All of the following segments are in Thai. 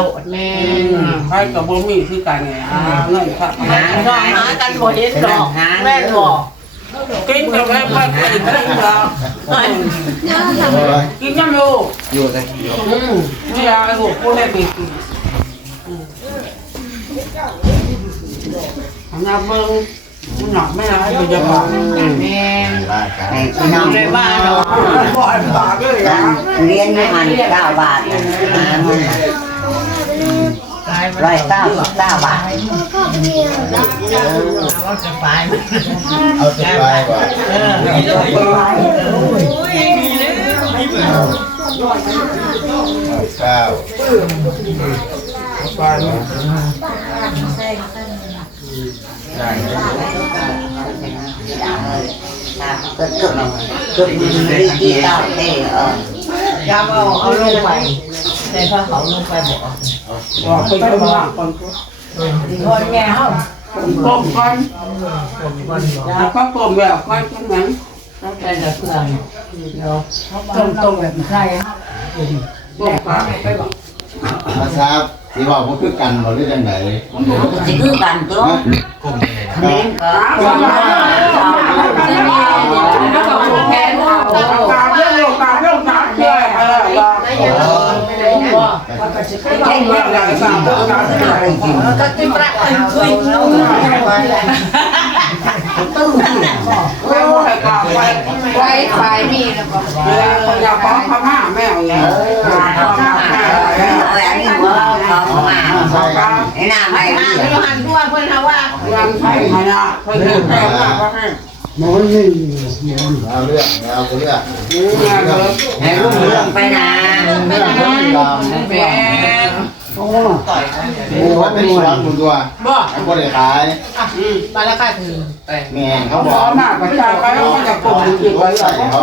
โดดแม่ใครกับบ่มีคือกันไงอ่าเงินครับหาดอกหากันบ่เห็นดอกแม่นบ่กินกับแม่ไปกินกินแล้วกินยังอยู่อยู่เลยอืมนี่ยาไอ้พวกผู้ให้ไปกินอืมอันนั้นเบิ่งมันหนักไม่ร้ายก็จะบอกแม่นว่ากันพี่น้องเลยว่าดอกบ่อันบาทเลยอะเรียนไม่หันเก้าบาทนะ ร้อยเก้าสิบเก้าบาทเอาจะไปเอาสบายกว่าเออเก้าก็เกือบเกือบมีกี่เก้าเท่เอออยาเอาเอาลงไป แต่ถ้าเขาลงไปบ่บอกไปก็ว่างก่อนคนแง่เฮาต้มก่อนคนบ่ยาก็ต้มแล้วค่อยกินหนังแต่ละเครื่องเนต้มต้มแบบใส่ต้มปลาไปบอกภาษาที่ว่าบ่คือกันบ่หรือจังได๋สิคือกันตัวเน้นก็แค่เฮาตามเรื่องโลกตามเรื่องตามเรื่องไปแล้วว่า บ่ ใช่เรื่องอะ ไรตามเรื่องตามเรื่องอะไรกินก็ติประอันคุยแม่บ่ให้กล่าวไปไว้ไฟมีแล้วก็อย่าป้องพม่าแม่เอาอย่างนี้ฟ้องพม่าแม่อะไรเอออันนี้ว่าเขามาฟ้องกันไอ้หน้าไม่ไปหาที่หันด้วยเพิ่นหาว่ายังใช่ไหมนะเพื่อนเพื่อนแมว่าให้เอาเรื่องเอาเรื่องงาเลยให้ลูกเรื่องไปนะเรื่องเรื่องตามแม่โอ้ว่าเป็นสวนหมุนตัวบ่ไอ้บ่ได้ขายมาแล้วค่ะคือไปแม่เขาเขาบอกมาประชาไปเขาจะปลุกจิตไว้แล้วเขา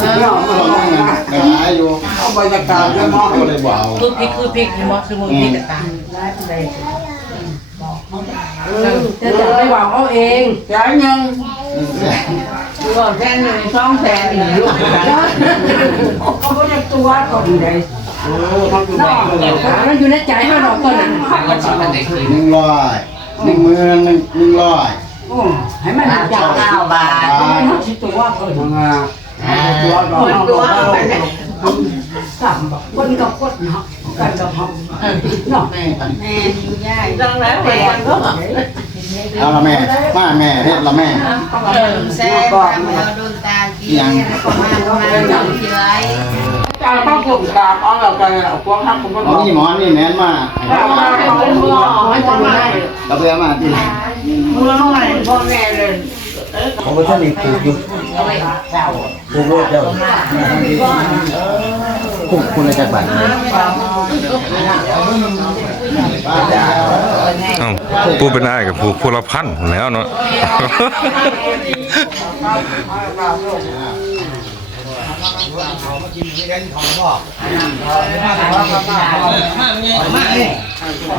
เนี่ยมันต้องต้องเงินมาขายอยู่เอาบรรยากาศจะมองเขาเลยบ่เอาคือพริกคือพริกเห็นบ่คือมือพริกต่างจะจะไปหวังเอาเองจ่ายเงินๆคือว่าแค่หนึ่งสองแสนนี่ลูกกันเขาก็จะตัวก็ดีเล ยเออมันคือแบบเดียวกันมันอยู่ในใจเขาดอกต้นนั้นหนึ่งร้อยหนึ่งมือหนึ่งหนึ่งร้อยให้มันสามจัสิบบเก้าบาทไม่ต้องคิดตัวว่าคนมันอะตัวคนตัวไปเนี่ยสามบอกคนกับคนเนาะกันกับเขาเนาะจังแล้วไปกันก็เอาละแม่มาแม่เฮ็ดละแม่เออแซ่บเราโดนตากินแล้วก็มาประมา ณหนึ่งทีไรจ่ายต้องกลุ่มกาบเอาแบบกันเอาพวกทักคุณก็เอานี่หมอนนี่แม่นมาเอามาเอาเพื่อไม่จะได้กระเบือมาที่ไหนเมื่อเมื่อไหร่พ่อแม่เลยผมก็ท่านนี่ปลูกอยู่ปลูกโลดเจ้าคุณคุณอาจารย์บัตรอ้าวผู้เป็นอ้ายกับผู้ผู้ละพันแล้วเนาะ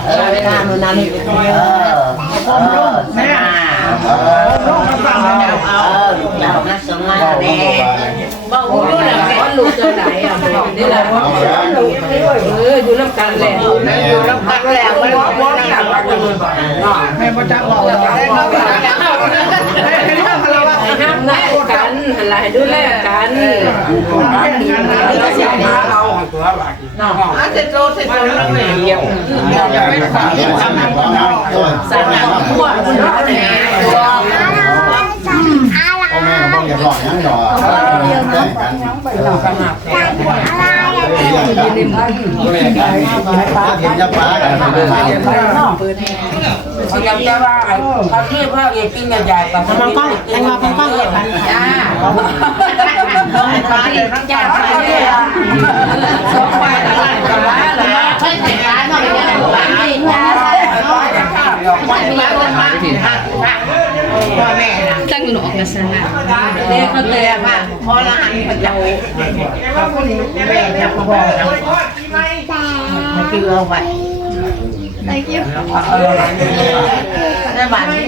เออเวลาหนูนำเออเออสนาเออเออลูกเจ้ามาสมาแน่บอกรู้แล้วแม่ว่าลูกจะไหนอะนี่แหละว่าเอออยู่ร่วมกันแหละอยู่รับกันแล้วไม่ว่าว่าอยากกันเลยบ่แม่บ่จักบอกแล้วได้มาได้มาคารวะให้ห้ามหน้ากันอะไรดูแลกันเราอยากมาเอาตัวแบบอาจจะโตเสร็จแล้วแม่เดียวอย่าไปฟังทำให้คนเราสั่งของทั่วคนละแหน่พ่อแม่ก็บอกอย่าหลอกยังหรอกแจ้งกันป้า เห็นจะป้ากันเขาอยากจะว่าเขาที่พ่อเอกกินใหญ่ๆกับมันก็ยังมาป้องๆเลยจ้าป้าเดี๋ยวต้องจ่ายไปเลยสองไปตลาดกันแล้วเหรอใช่แต่ร้านหน่อยเนี่ยป้าไม่จ้าไม่มาคนมาพ่อแม่ นะตั้งหนอกนะสนะเรียกเขาเตือนว่าพ่อละหันพระเจ้าพระคุณแม่จะมาบอกนะมาคือเอาไว้ thank you ในบ้านนี้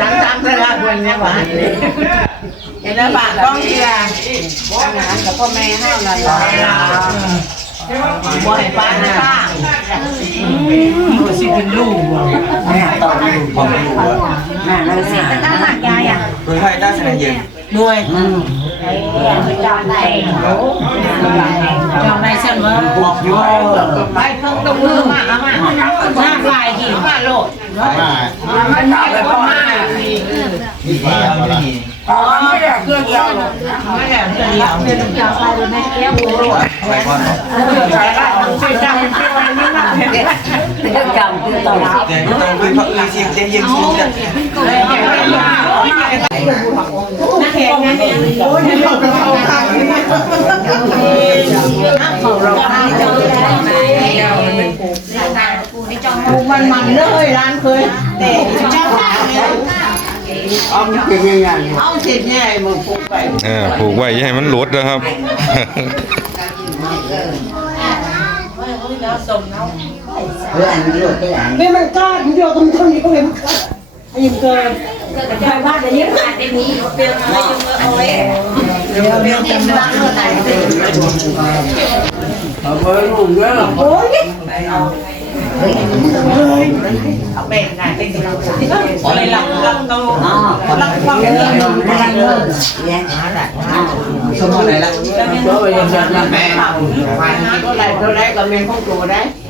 ทั้งทั้งสลากคนในบ้านในบ้านต้องเชียร์กับพ่อแม่ห้านั่นแหละบ่ให้ป้าข้างสิเป็นลูกแม่ตอนอยู่ของอยู่อะแม่นั่นสิ เย็นด้วยจอมได้จำได้เสมอบอกอยู่ไปเพิ่งต้องมือมาเอามาหน้าลายหิมาโลดมามันมาเลยพ่อมานี่มาแล้วละอ๋อไม่ได้เครื่องเดียวไม่ได้เดียวจอมไปแม่แก้วไปก่อนใส่ได้ต้องใส่จำเป็นวันนี้ นะจำเป็นต่อเดี๋ยวจะต้องไปพักอีสิบเย็นเย็นชิมกันนักแข่งงานเนี่ยโอ้ยเราเราข้างนี้ของเราข้างจะได้ไหมมันมันเลยร้านเคยแต่เจ้าข้างเนี่ยอ้อมเป็นยังไงเอาเสร็จเนี่ยมึงปุ๊บไปเออผูกไว้อย่าให้มันหลุดนะครับเพื่อนมันอยู่ที่ไหนนี่มันกล้าเดียวตรงเขา ดได้นี้เปลี่ยนอะไรยังเอาไว้เดี๋ยวเดี๋ยวจำได้เมื่อไหร่สิเอาไปลูกเยอะโอ้ยเอาเป็นงานที่เราอะไรหลังห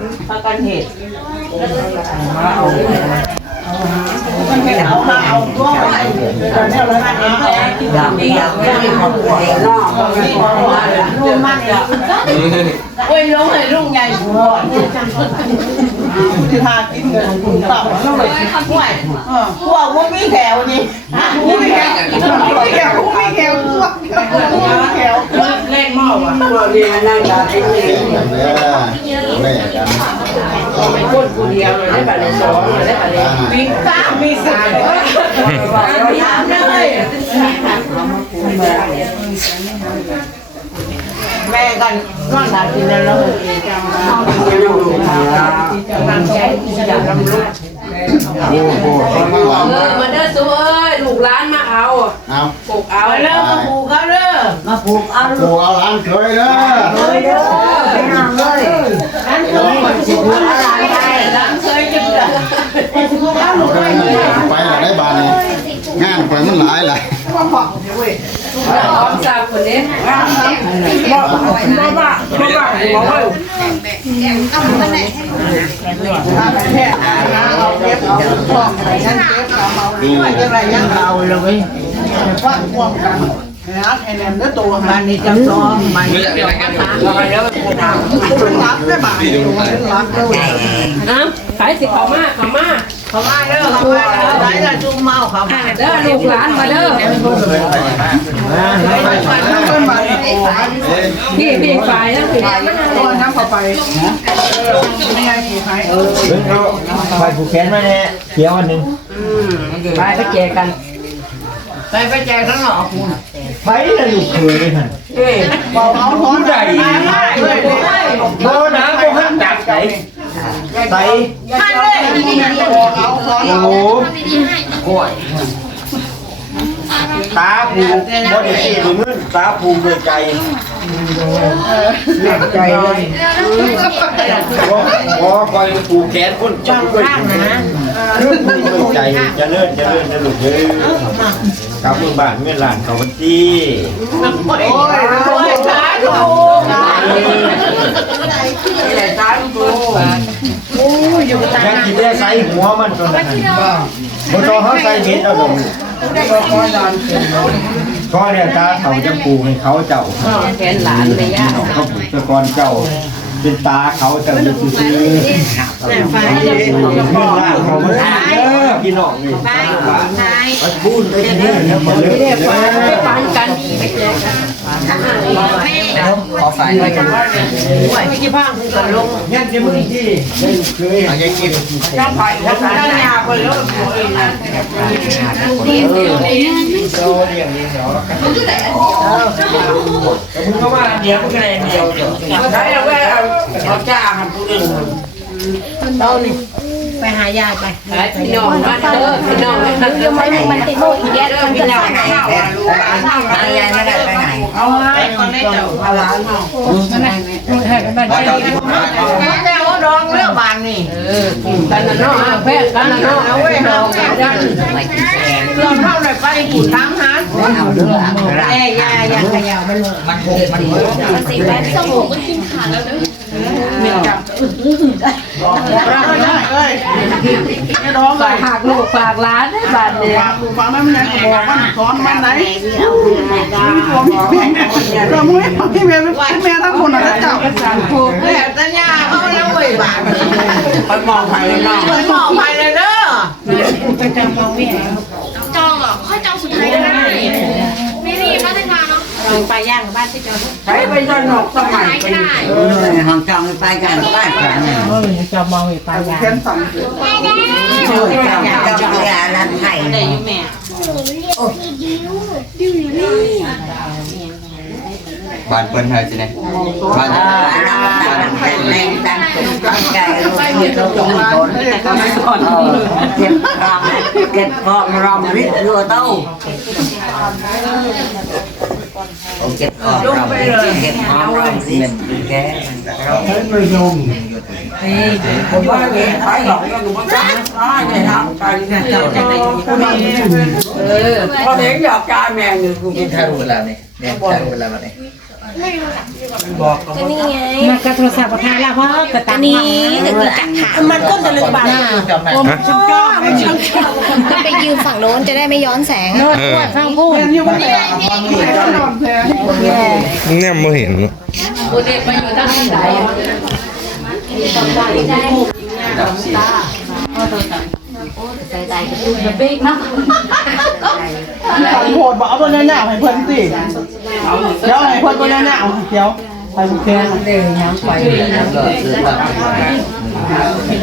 พวกตัวได้พากันเหตุมันเป็นเอามาเอาตัวไปตอนนี้เราทำเองแค่ที่อยากอยากได้ของตัวเองนอกก็มีคนมารวมมากเลย โอ้ยลงเลยลุงใหญ่หัวที่ทากินเงินคุณต่อแล้วเลยห่วยพวกว่ามีแถวนี่มีแถวมีแถวมีแถวพวกมีแถวเล่นหม้อว่ะพวกนี้นั่งยาที่นี่อย่างนี้แม่กันไม่พูดคนเดียวเลยได้แบบสองเลยได้แบบมีก้ามีสายมีน้ำเลยแม่กันนอนหลับกินแล้วเลย จังยังอยู่ทางกำลังใจอยากรำลุกโอ้โหต้องมาหวังเออมาเด้อซูเอ้ยลูกร้านมาเอาเอาปลูกเอาเอาเริ่มมาผูกเขาเริ่มมาผูกเอาโอ้เอาล้านเคยเด้อเลยเด้อไปนั่งเลยนั่นคือคนสิบอะไรได้ล้างเคยกินเลย ไปได้บานนี้งานไปมันหลาย หลายพร้อมสามคนนี้บอกบอกว่าบอกว่าบอกว่าแค่เอาเก็บเอาทองอะไรนั่นเก็บเอาเอาไม่อะไรยังเอาเลยว่าควงกันนะไอ้เนี่ยเนื้อตัวมันนี่จะซ้อมมันเกี่ยวกับทางอะไรแล้วมันรักได้บ่ายรักด้วยอ้าวขายสิเขามาเขามาเขามาเด้อเขามาเด้อไหนละ จุ่มเมาเขามาเด้อลูกหลานมาเด้อพี่พี่ฝ่ายแล้วพี่ตัวน้ำเข้าไปไม่ไงผูกใครเออไปผูกแขนไว้เนี่ยเขียวอันหนึ่งไปไปเจอกันไปไปแจกข้างนอคุณไปเลยลูกเคยหันเอ้ยบอกเอาท้อนใจเลยเลยโบนะโบหันจับใจ ใส่ท่านเลยบอกเอาท้อนโอ้โหตาผูกบไดิสีดูมือตาผูกด้วยใจใจเลยพอคอยผูกแขนคุณจับด้วยนะรื้อผูกด้วยใจจะเลื่อนจะเลื่อนจะหลุดเลยกลับมือบ้านเมื่อหลานเขาวันที่โอ้ยโอ้ยสาธุ แต่ตาดูยังกินได้ใส่หัวมันตอนนั้นบนโต๊ะเขาใส่เม็ดเอาลงก็เนี่ยตาเขาจะปลูกให้เขาเจ้าแขนหลานเลยย่าเขาปลูกตะกอนเจ้าเป็นตาเขาจะอยู่ซื้อเมื่อล่างเขาไม่ได้เด้อพี่น้องนี่ไปพูดไปกินเนื้อเนื้อมาเลยไปฟังกั นขอสายไปกันไม่กี่พังกันลงยังจะมึงที่เคยหายกินถ้าไปถ้าไปถ้ายาไปแล้วดีดีดีโตเรียงนี้เดี๋ยวมึงก็มาเดียวมึงก็ได้เดียวเดี๋ยวได้แล้วแม่เอาจ้าหันผู้อื่น ไปหายายไปพี่น้องมาเด้อพี่น้องมาเด้อมันมันติดโรคอีกแยะมันพี่จะน้องหายข้าวลูกยายไม่ได้ไปไหนเอเอาไว้คนได้เจ้าเอาหลานเนาะให้กันบ้านใจเจ้าดองเรื่องบานนี่กันนะเนาะแพทย์กันนะเนาะเอาไว้เอาแก้วกันเรื่องเท่าไหร่ไปกี่ครั้งฮะเอาเด้อแย่ยาอย่าขยาวมันเลยมันหกมันหกสิแม่สมองมันกินขาแล้วเด้อ เมียจับเราได้เลยไม่ร้องเลฝากยหักลูกฝากหลานได้บานเนี่ยฝากลูกฝากแม่มันยังบอกว่าสอนมันไหนเราไม่ให้พี่แม่พี่แม่ทั้งคนนะเจ้าแต่ตาญาเขาแล้วเว้ยบาทไปมองไปเลยน้องไปมองไปเลยเด้อ จ้องเหรอค่อยจ้องสุดท้ายก็ได้ไม่รีบมาตั้งนานเนาะไปย่างบ้านที่เจ้าใช้ไปสนุกสมัยท้ายก็ได้เออห้องจองไปกันบ้านกันเนี่ยจะมองไปย่างเขียนสั่งจองจองยาลันไทยได้ยุ่แม่บ้านเปิ้นเฮาสิเนี่ยบ้านเออเราตั้งแต่แรงตั้งตั้งใจลูกเก็บตรงคนเก็บรำเก็บพอมรำริบรัวเต้า เก็บพอมรำเก็บพอมรำสิแกผมว่าเนี่ยขายหลอกก็ดูมันได้เนี่ยทำไปเนี่ยเจ้าจะได้เออพอเด็กอยากการแม่เนี่ยกูนี่ถ้ารู้เวลาเนี่ยเนี่ยถ้ารู้เวลาเนี่ย บอกจะนี่ไงมันก็โทรศัพท์ทาแล้วเพราะกระตันนี่ถึงจักถามมันก็จะลึกบาทจำได้ช่างก้าไม่ช่างก็ไปยืนฝั่งโน้นจะได้ไม่ย้อนแสงโน้ตปวดฟังพูดอยู่มันแต่ก็นอนแท้เนี่ยไม่เห็นกูเด็กไปอยู่ทางไหนดับสี่โหดบอกเอาตัวนี้หนาวให้เพิ่นสิเดี๋ยวให้เพิ่นตัวนี้หนาวเดี๋ยวไปบุกแกงเดี๋ยวยังไปแล้วก็ซื้อแบบ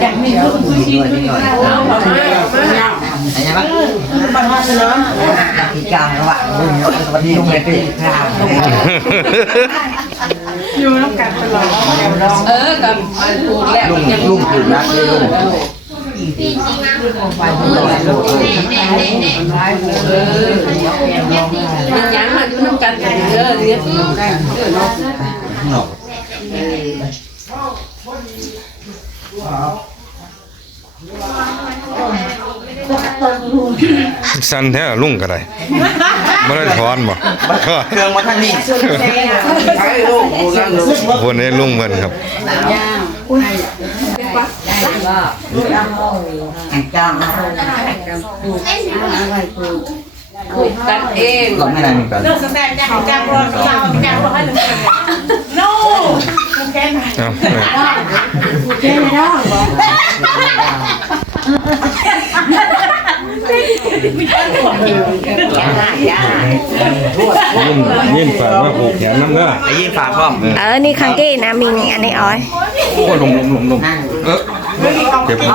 จากนี่ก็ซื้อชิ้นนี้ก่อนอะไรบ้างบ้านห้าเนาะที่กลางระหว่างวันนี้ลงไปเป็นคราวอยู่น้ำกันตลอดเออกับปูแหละลุงลุงอยู่นะนี่ลุง มันยังมาอยู่น้ำกันเยอะเรียบเนาะสั้นแท้ลุงก็ได้ไม่ได้ถอนบ่เครื่องมาท่านนี่ใช้ลูกกูนั่งอยู่ค นนี้ลุงห้องนครับจ้างกันเองก็ไม่ได้เหมือนกันแสดงจะให้จ้างรอจ้างจ้างรอให้หนึ่งโน้แค่ไหนเอ้าแค่ไหนเนาะ ยิ้มยิ้มฝากมาผูกแขนน้ำเด้อไอ้ยี่ฝากพร้อมเออ นี่คังกี้นะมิงอันนี้อ้อยโอ้ลงลงลงลงเออเก็บกั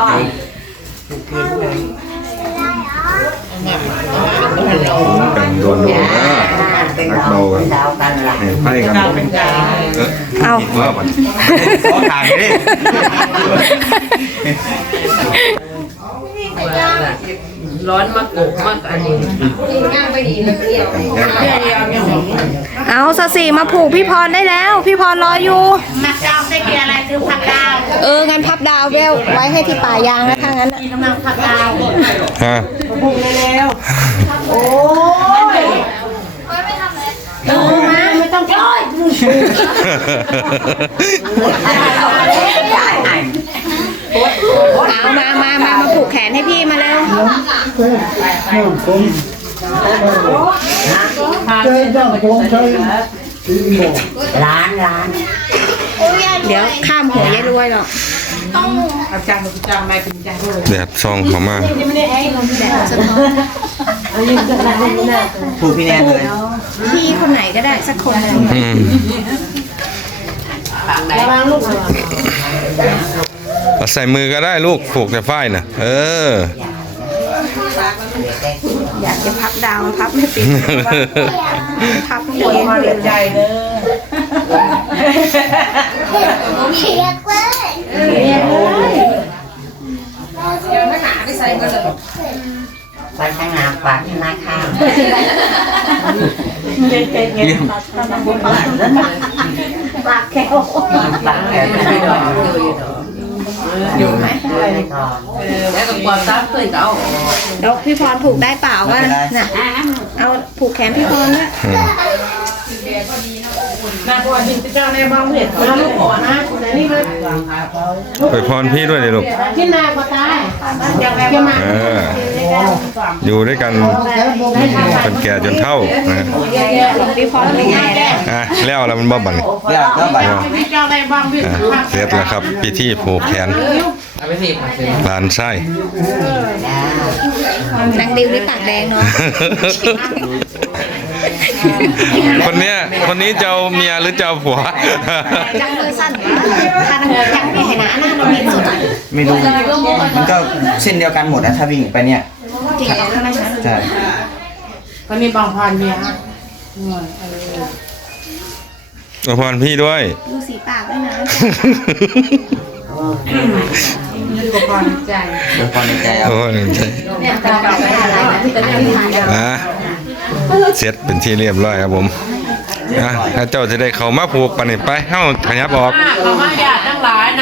นโดนโดนนะเป็นดาวเป็นดาวกันหลังไปกันเออเอาว่ามันขอทางดิ ร้อนมากกมากอันนี้เอาสสีมาผูกพี่พรได้แล้ว พี่พรรออยู่มาจ้างได้กี่อะไรคือผักดาว เอองั้นพับดาวไว้ไว้ให้ที่ป่ายางนะถ้างั้นน่ะกำลังผักดาวฮะเออมาไม่ต้องจ้อย เอามามามามาผูกแขนให้พี่มาแล้วร้านร้านเดี๋ยวข้ามหัวยายรวยหรอกอาจารย์จำไม่เป็นใจด้วยแดดซองเขามาผูกพี่แนนเลยพี่คนไหนก็ได้สักคนอืม เอาใส่มือก็ได้ลูกผูกแต่ฝ้ายน่ะ เออ อยากจะพับดาวพับไม่เป็นพับหัวมาเรียนใจเด้อไปทางหน้าปากหน้าข้างปากแก้วปากแขนไม่ดอก อยู่ไหมแล้วก็กวาดซับเคยเก่าเดี๋ยวพี่พรผูกได้เปล่าว่าน่ะเอาผูกแขนพี่พรด้วยนาตัวจริงเจ้าในบ้านเห็ดเขาลูกขอนะ แต่นี่เลยไปพรพี่ด้วยเลยลูกที่นาก็ตายอย่างไรมาเอออยู่ด้วยกันเป็นแก่จนเท่านะฮะพี่พรเป็นไงได้อะแล้วแล้วมันบ่บังนี่แล้วก็ไปที่เจ้าในบ้านเห็ดอะเสร็จแล้วครับพิธีผูกแขนหลานไส้นางดิวนี่ปากแดงเนาะ คนเนี้ยคนนี้จะเอาเมียหรือจะเอาผัวจังมือสั้นถ้านังยังไม่เห็นหน้าหน้าเราเห็นสุดอะไม่รู้มันก็เส้นเดียวกันหมดนะถ้าวิ่งไปเนี่ยจริงเหรอใช่ไหมคะใช่ก็มีบางพันเมียฮะอวยพรพี่ด้วย ดูสีปากด้วยนะมีบางพันใจเดี๋ยวความในใจเอาโอ้ยใช่เนี่ยตาปากไม่อะไรนะที่เป็นอธิษฐานนะ เสร็จเป็นที่เรียบร้อยครับผมนะถ้าเจ้าจะได้เขามาผูกปันนี่ไปเฮ้าขยับออก เขามาญาติทั้งหลายนะ